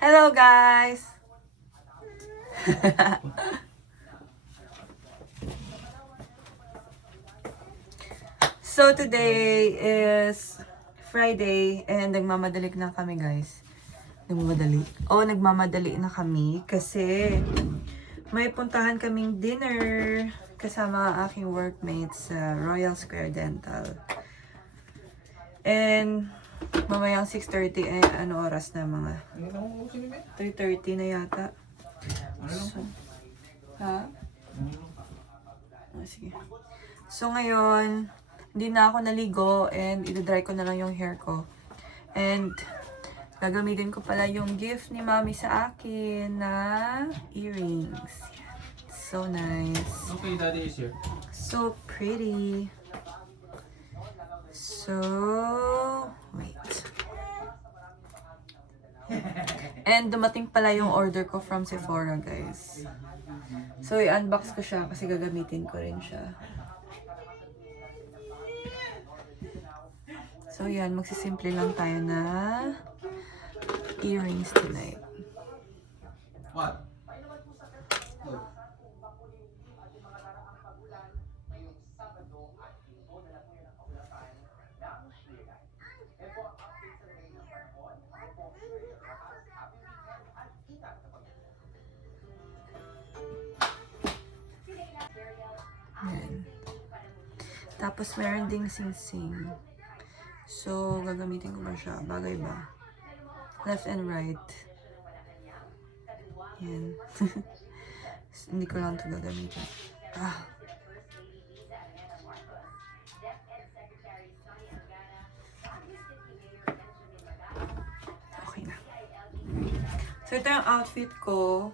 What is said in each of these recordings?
Hello guys! So today is Friday and nagmamadali na kami guys. Nagmamadali na kami kasi may puntahan kaming dinner kasama ang aking workmates sa Royal Square Dental. And mamayang 6:30 ano oras na, mga 3:30 na yata. So, ha? Sige. So ngayon, hindi na ako naligo and i-dry ko na lang yung hair ko. And gagamitin ko pala yung gift ni Mami sa akin na earrings. So nice. Okay, Daddy is here. So pretty. So, wait. And dumating pala yung order ko from Sephora, guys. So, i-unbox ko siya kasi gagamitin ko rin siya. So, yan. Magsisimple lang tayo na earrings tonight. What? Yan. Tapos, meron ding sing-sing. So, gagamitin ko ba siya? Bagay ba? Left and right. Yan. Hindi ko lang ito gagamitin. Okay na. So, ito yung outfit ko.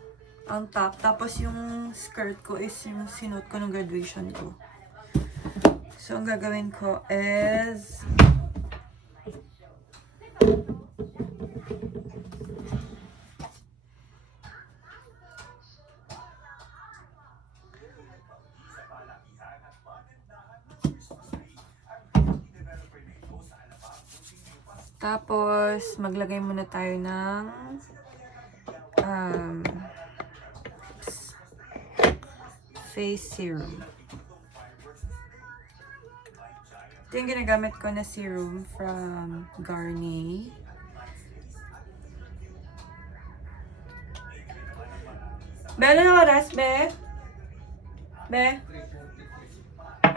Ang top. Tapos yung skirt ko is yung sinuot ko ng graduation ko. So, ang gagawin ko is tapos maglagay muna tayo ng face serum. Ito yung ginagamit ko na serum from Garnier. Be, ano na oras, Be? Be?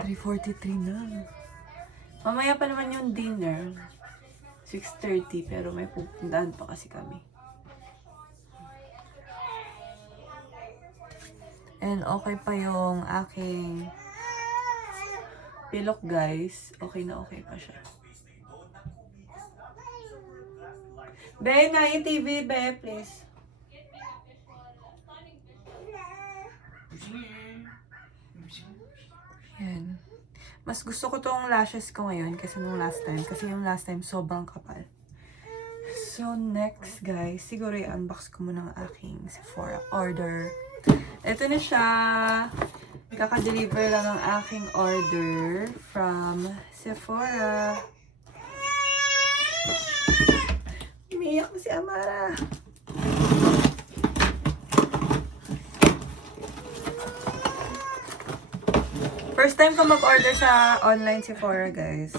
3:43 na. Mamaya pa naman yung dinner. 6:30, pero may pupuntahan pa kasi kami. And okay pa yung aking pillow, guys. Okay na okay pa siya. Be, na yung TV, Be, please. Yan. Mas gusto ko tong lashes ko ngayon kasi nung last time. Kasi yung last time, sobrang kapal. So, next, guys. Siguro i-unbox ko muna ang aking Sephora order. Ito na siya. Kaka-deliver lang ang aking order from Sephora. Umiyak na si Amara. First time ko mag-order sa online Sephora, guys.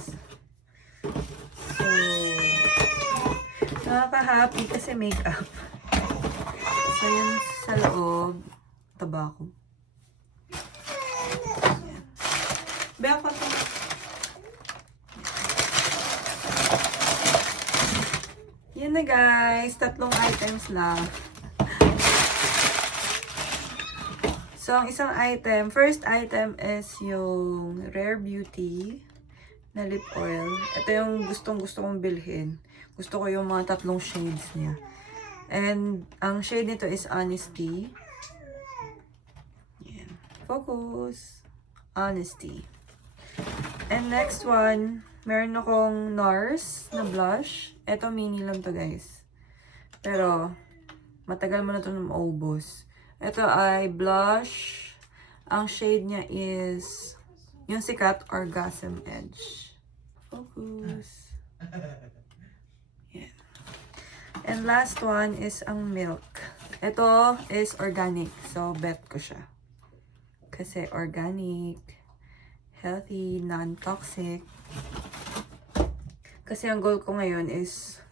So, nakaka-happy kasi makeup. So, yun sa loob. Tabako. Ayan. Bea ko ito. Yan na, guys. 3 items lang. So, ang isang item, first item is yung Rare Beauty na lip oil. Ito yung gustong-gusto kong bilhin. Gusto ko yung mga 3 shades niya. And, ang shade nito is Honesty. Yan. Focus. Honesty. And next one, meron akong NARS na blush. Ito, mini lang to, guys. Pero, matagal mo na ito na maubos. Ito ay blush. Ang shade niya is yung sikat Orgasm Edge. Focus. And last one is ang milk. Ito is organic. So, bet ko siya. Kasi organic, healthy, non-toxic. Kasi ang goal ko ngayon is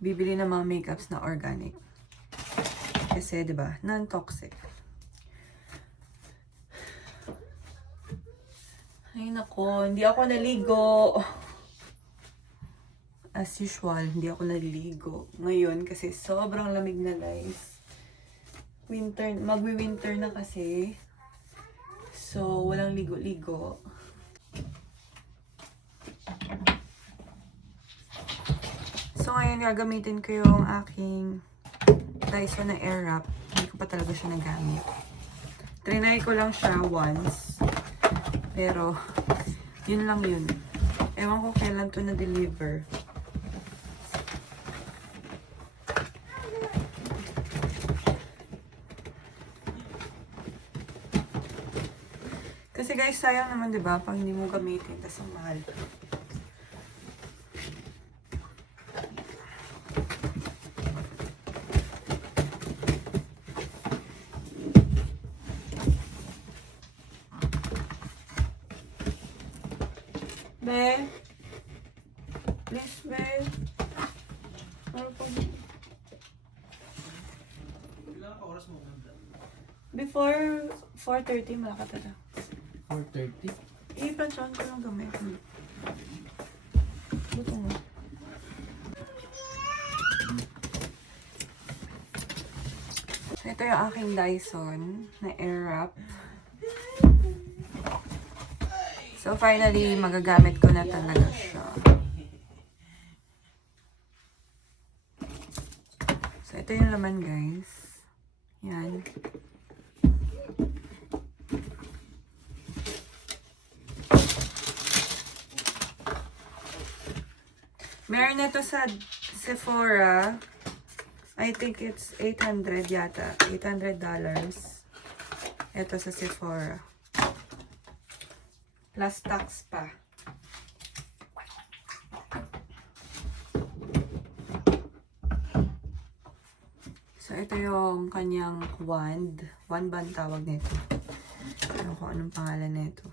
bibili ng mga makeups na organic. Kasi, di ba, non-toxic. Ay, nako, hindi ako naligo. As usual, hindi ako naliligo ngayon kasi sobrang lamig na, guys. Winter, magwi-winter na kasi. So, walang ligo-ligo. So, ngayon gagamitin ko yung aking Dyson na air wrap. Hindi ko pa talaga siya nagamit. Trinay ko lang siya once. Pero, yun lang yun. Ewan ko kailan to na-deliver. Kasi guys, sayang naman, 'di ba? Pag hindi mo gamitin, tas ang mahal. Be? Please, be? Ano po? Ilang ka oras mo ganda? Before 4:30, malakata na. 4:30? Ipansyon ko lang gamit. Buto nga. Ito yung aking Dyson na air wrap. So finally, magagamit ko na talaga siya. So ito yung laman, guys. Yan. Meron na to sa Sephora. I think it's 800 yata. $800. Ito sa Sephora. Plus tax pa. So, ito yung kanyang wand. Wand ba ang tawag nito? Ano ko anong pangalan nito?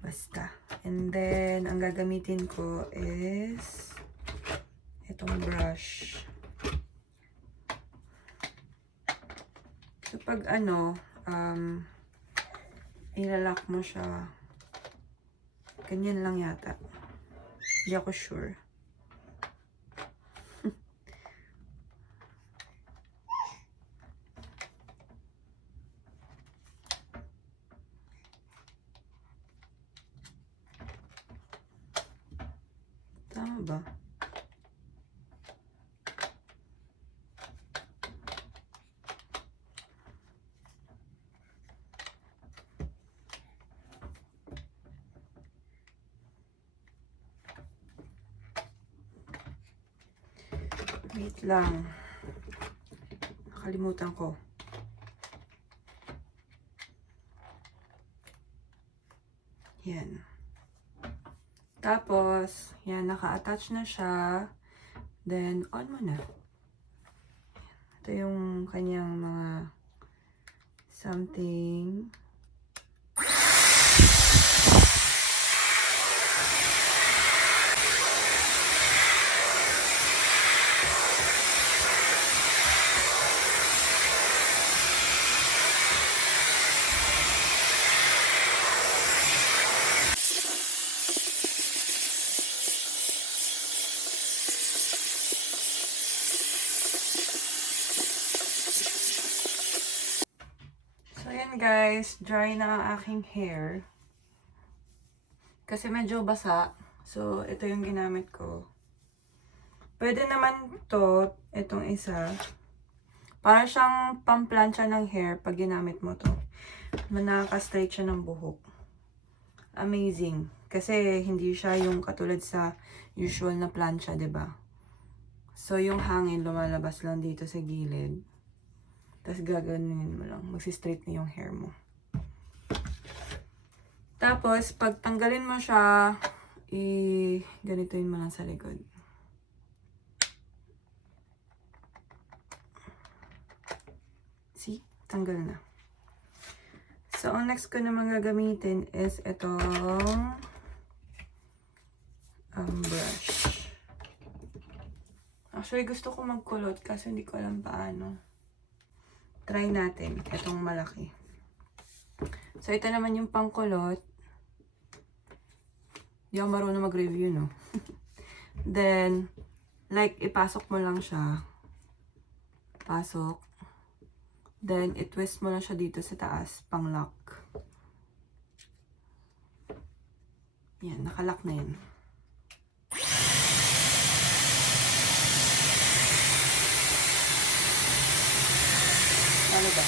Basta. And then, ang gagamitin ko is itong brush. So, pag ilalak mo siya. Ganyan lang yata. Hindi ako sure. Tama ba? Wait lang. Nakalimutan ko. Yan. Tapos, yan, naka-attach na siya. Then, on mo na. Ito yung kanyang mga something. Ayan guys, dry na ang aking hair. Kasi medyo basa. So, ito yung ginamit ko. Pwede naman to, itong isa. Para siyang pamplansya ng hair pag ginamit mo to. Nakaka-straight siya ng buhok. Amazing. Kasi hindi siya yung katulad sa usual na plancha, 'di ba? So, yung hangin lumalabas lang dito sa gilid. Tapos gaganunin mo lang. Magsi-straight na yung hair mo. Tapos, pag tanggalin mo siya, ganituin mo lang sa likod. tanggal na. So, ang next ko naman gagamitin is itong brush. Actually, gusto ko magkulot kasi hindi ko alam paano. Try natin itong malaki. So, ito naman yung pangkulot. Hindi ako marunong mag-review, no? Then, like, ipasok mo lang siya. Pasok. Then, i-twist mo lang siya dito sa taas, pang lock. Yan, nakalock na yan. Ano ba?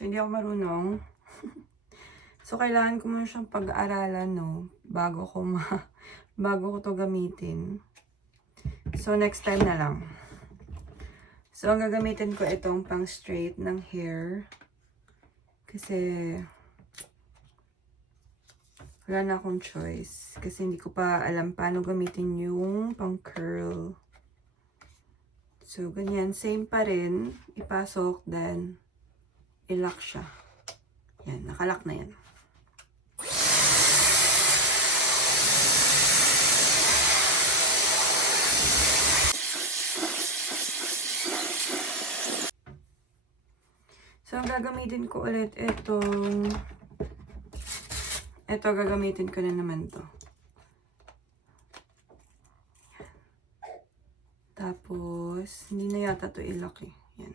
So, hindi ako marunong. So, kailangan ko muna siyang pag-aaralan, no? Bago ko to gamitin. So, next time na lang. So, ang gagamitin ko itong pang straight ng hair. Kasi, wala na akong choice. Kasi hindi ko pa alam paano gamitin yung pang curl. So, ganyan. Same pa rin. Ipasok, then, i-lock siya. Yan, nakalock na yan. So, gagamitin ko ulit itong... Ito, gagamitin ko na naman to. Tapos, hindi na yata to i-lock eh. Yan.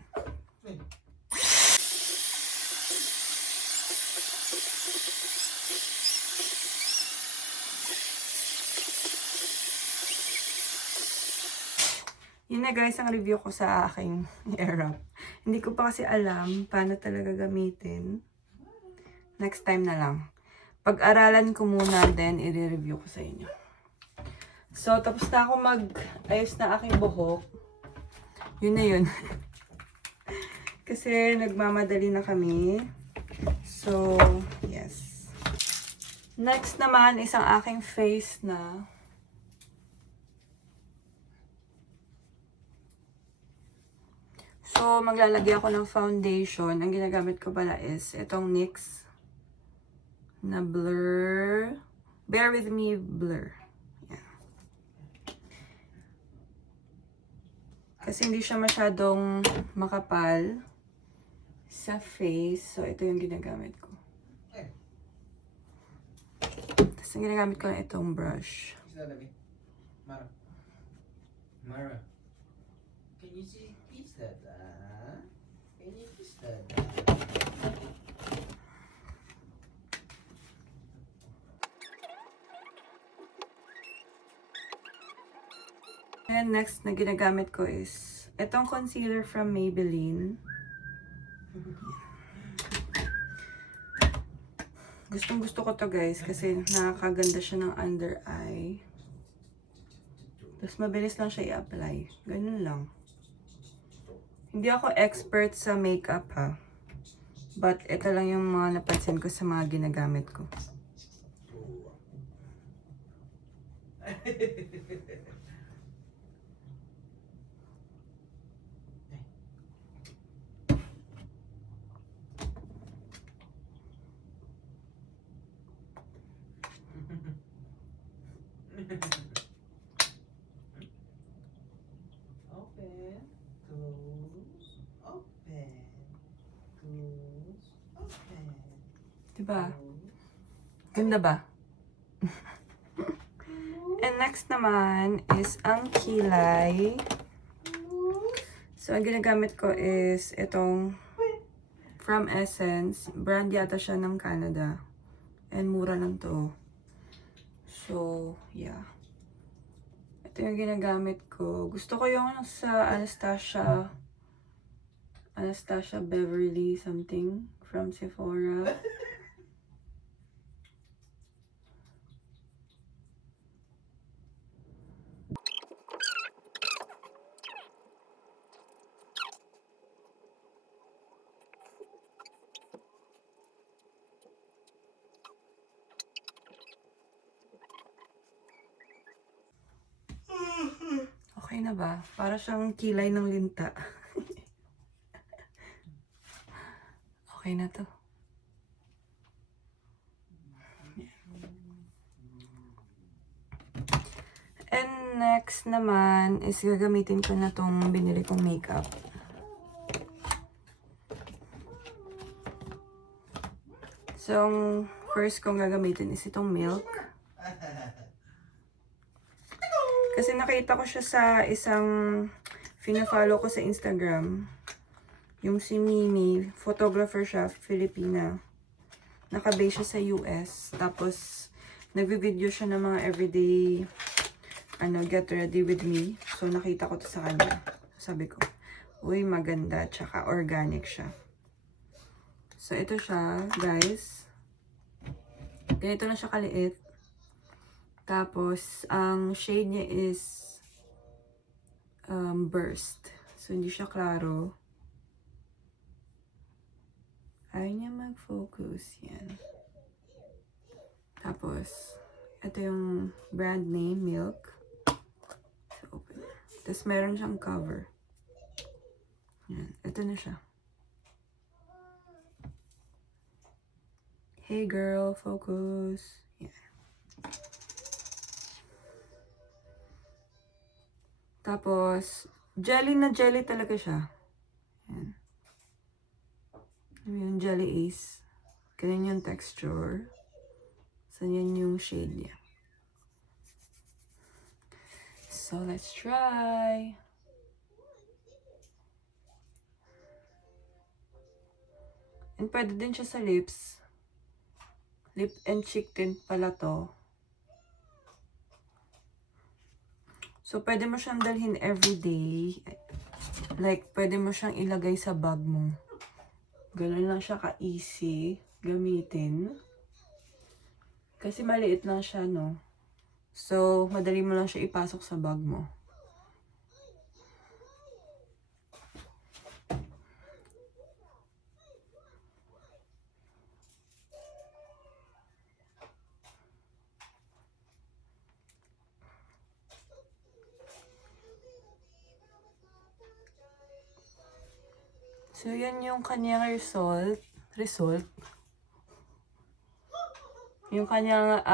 Yun na guys, ang review ko sa aking hair wrap. Hindi ko pa kasi alam paano talaga gamitin. Next time na lang. Pag-aralan ko muna, then i-review ko sa inyo. So, tapos na ako mag-ayos na aking buhok. Yun na yun. Kasi nagmamadali na kami. So, yes. Next naman is ang aking face na. So, maglalagay ako ng foundation. Ang ginagamit ko pala is itong NYX na Blur. Bear With Me Blur. Yan. Kasi hindi siya masyadong makapal sa face. So, ito yung ginagamit ko. Tapos, ang ginagamit ko na itong brush. Mara. Mara. Can you see pizza? Can you pizza? And next na ginagamit ko is itong concealer from Maybelline. Gustong gusto ko to guys kasi nakakaganda siya ng under eye. Tapos mabilis lang siya i-apply. Ganun lang. Hindi ako expert sa makeup ha. But ito lang yung mga napansin ko sa mga ginagamit ko. Open, close, open, close, open. Diba? Ganda ba? And next naman is ang kilay. So, ang ginagamit ko is itong from Essence. Brand yata siya ng Canada. And mura lang to. So, yeah. Ito yung ginagamit ko. Gusto ko yung sa Anastasia Beverly something from Sephora. na ba? Para siyang kilay ng linta. Okay na to. And next naman is gagamitin ko na tong binili kong makeup. So, ang first kong gagamitin is itong Milk. Kasi nakita ko siya sa isang fina-follow ko sa Instagram. Yung si Mimi, photographer siya, Filipina. Naka-base siya sa US. Tapos, nagvi-video siya ng mga everyday, get ready with me. So, nakita ko to sa kanya. Sabi ko, uy, maganda. Tsaka organic siya. So, ito siya, guys. Ganito na siya kaliit. Tapos, ang shade niya is burst. So, hindi siya klaro. Ayaw niya mag-focus. Yan. Tapos, ito yung brand name, Milk. So, open. Tapos, meron siyang cover. Yan. Ito na siya. Hey girl, focus. Yan. Tapos, jelly na jelly talaga siya. Yan. Yung Jelly Ace. Ganyan yung texture. So, yan yung shade niya. So, let's try. And pwede din siya sa lips. Lip and cheek tint pala to. So, pwede mo siyang dalhin everyday. Like, pwede mo siyang ilagay sa bag mo. Ganun lang siya ka-easy gamitin. Kasi maliit lang siya, no? So, madali mo lang siya ipasok sa bag mo. So, yan yung kanyang result. Yung kanyang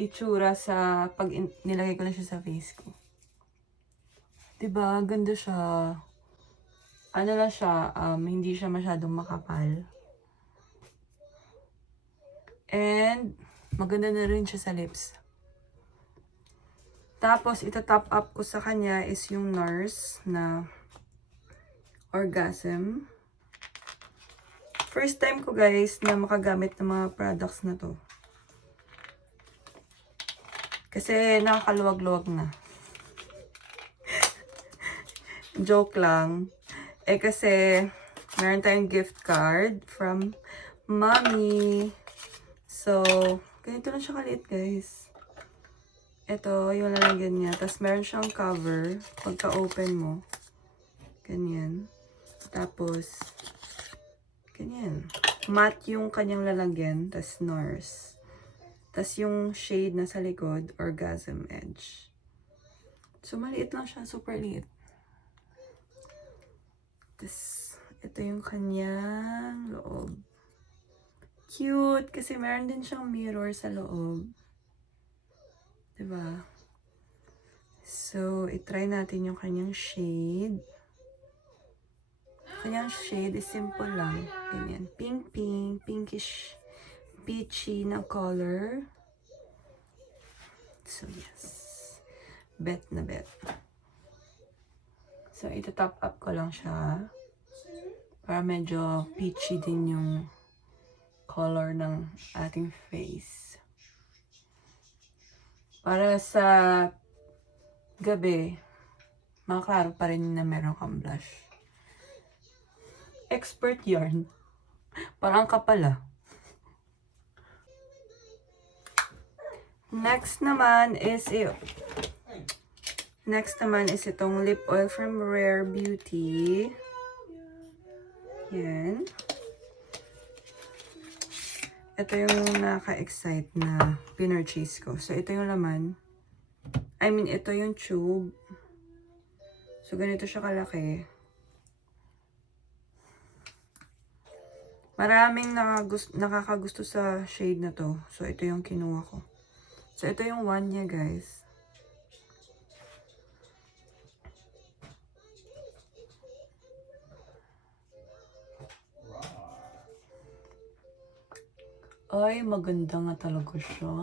itsura sa pag nilagay ko na siya sa face ko. Diba? Ganda siya. Ano lang siya, hindi siya masyadong makapal. And, maganda na rin siya sa lips. Tapos, ita-top up ko sa kanya is yung NARS na Orgasm. First time ko, guys, na makagamit ng mga products na to. Kasi nakakaluwag-luwag na. Joke lang. Kasi meron tayong gift card from Mommy. So, ganito lang siya kaliit, guys. Ito, yung lalagyan niya. Tapos, meron siyang cover. Pagka-open mo. Ganyan. Tapos, ganyan. Matte yung kanyang lalagyan. Tapos, NARS. Tapos, yung shade na sa likod, Orgasm Edge. So, maliit lang siya. Super liit. Tapos, ito yung kanyang loob. Cute! Kasi meron din siyang mirror sa loob. Diba? So, itry natin yung kanyang shade. Kanyang shade is simple lang. Ganyan. Pink, pinkish, peachy na color. So, yes. Bet na bet. So, ito-top up ko lang siya. Para medyo peachy din yung color ng ating face. Para sa gabi, makaklaro pa rin na meron kang blush. Expert yarn. Parang kapal ah. Next naman is itong lip oil from Rare Beauty. Yan. Ito yung naka-excite na pinurchase ko. So, ito yung laman. I mean, ito yung tube. So, ganito siya kalaki. Maraming nakakagusto sa shade na to. So, ito yung kinuha ko. So, ito yung one niya, guys. Ay, maganda nga talaga siya.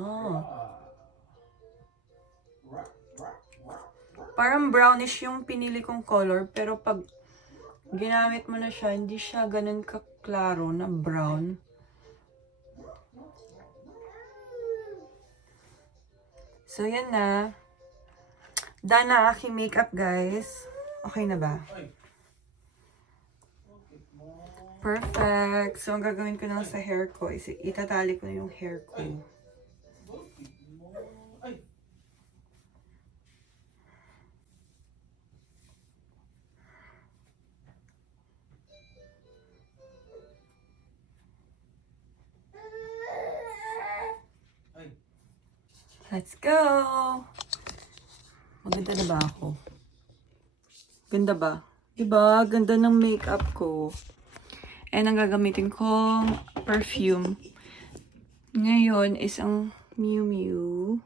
Parang brownish yung pinili kong color, pero pag ginamit mo na siya, hindi siya ganun kaklaro na brown. So, yan na. Done na aking makeup, guys. Okay na ba? Perfect. So, ang gagawin ko na sa hair ko is itatali ko na yung hair ko. Let's go! Maganda na ba ako? Ganda ba? Diba? Ganda ng makeup ko. And ang gagamitin kong perfume ngayon is ang Miu Miu.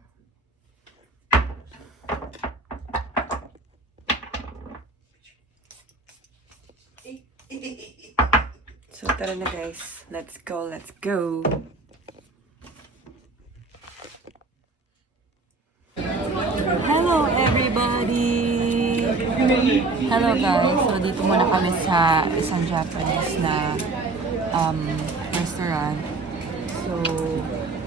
So, tara na guys. Let's go, let's go. Hello everybody! Hello guys! So, dito muna kami sa isang Japanese na restaurant. So,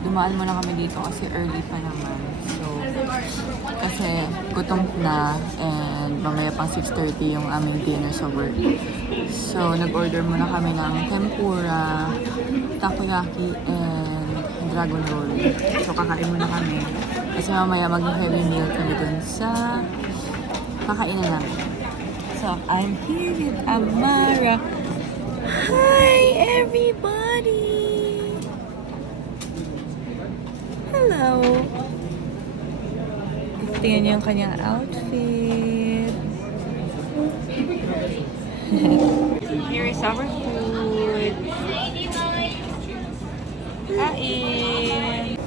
dumaan muna kami dito kasi early pa naman. So, kasi gutom na and mamaya pang 6:30 yung aming dinner sa work. So, nag-order muna kami ng tempura, takoyaki, and dragon roll. So, kakain muna kami. Kasi mamaya mag-heavy meal kami dun sa kakainan namin. So, I'm here with Amara. Hi, everybody! Hello! Tingnan niyo yung kanyang outfit. Here is our food. Kain!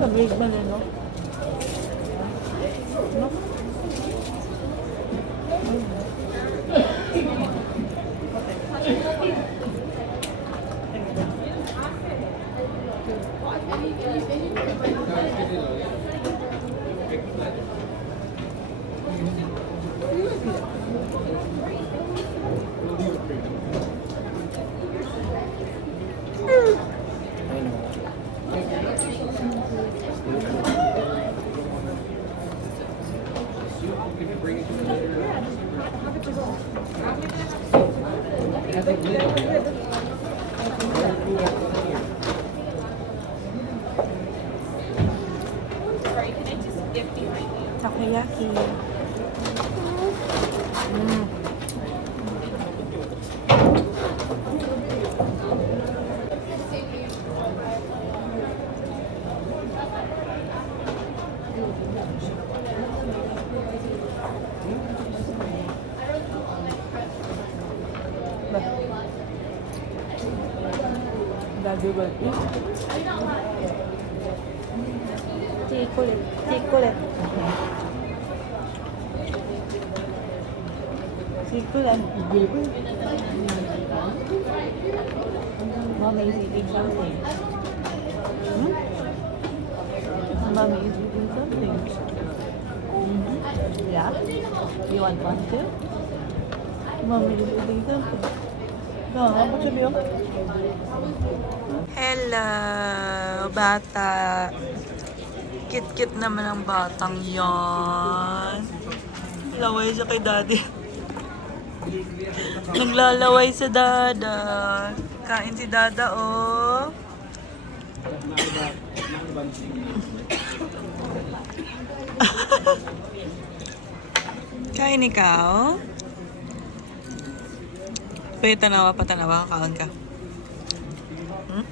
Mabig ba na, no? No? Takoyaki. Chocolate. Mommy is eating something. Mommy is eating something. Yeah? You want one too? Mommy is eating something. No, how much of you? Hello, bata. Kit-kit naman ang batang yan. Laway siya kay daddy. Naglalaway sa dada. Kain si dada, oh. Kain ikaw? Pwede tanawa pa tanawa, kakaon ka. Hmm?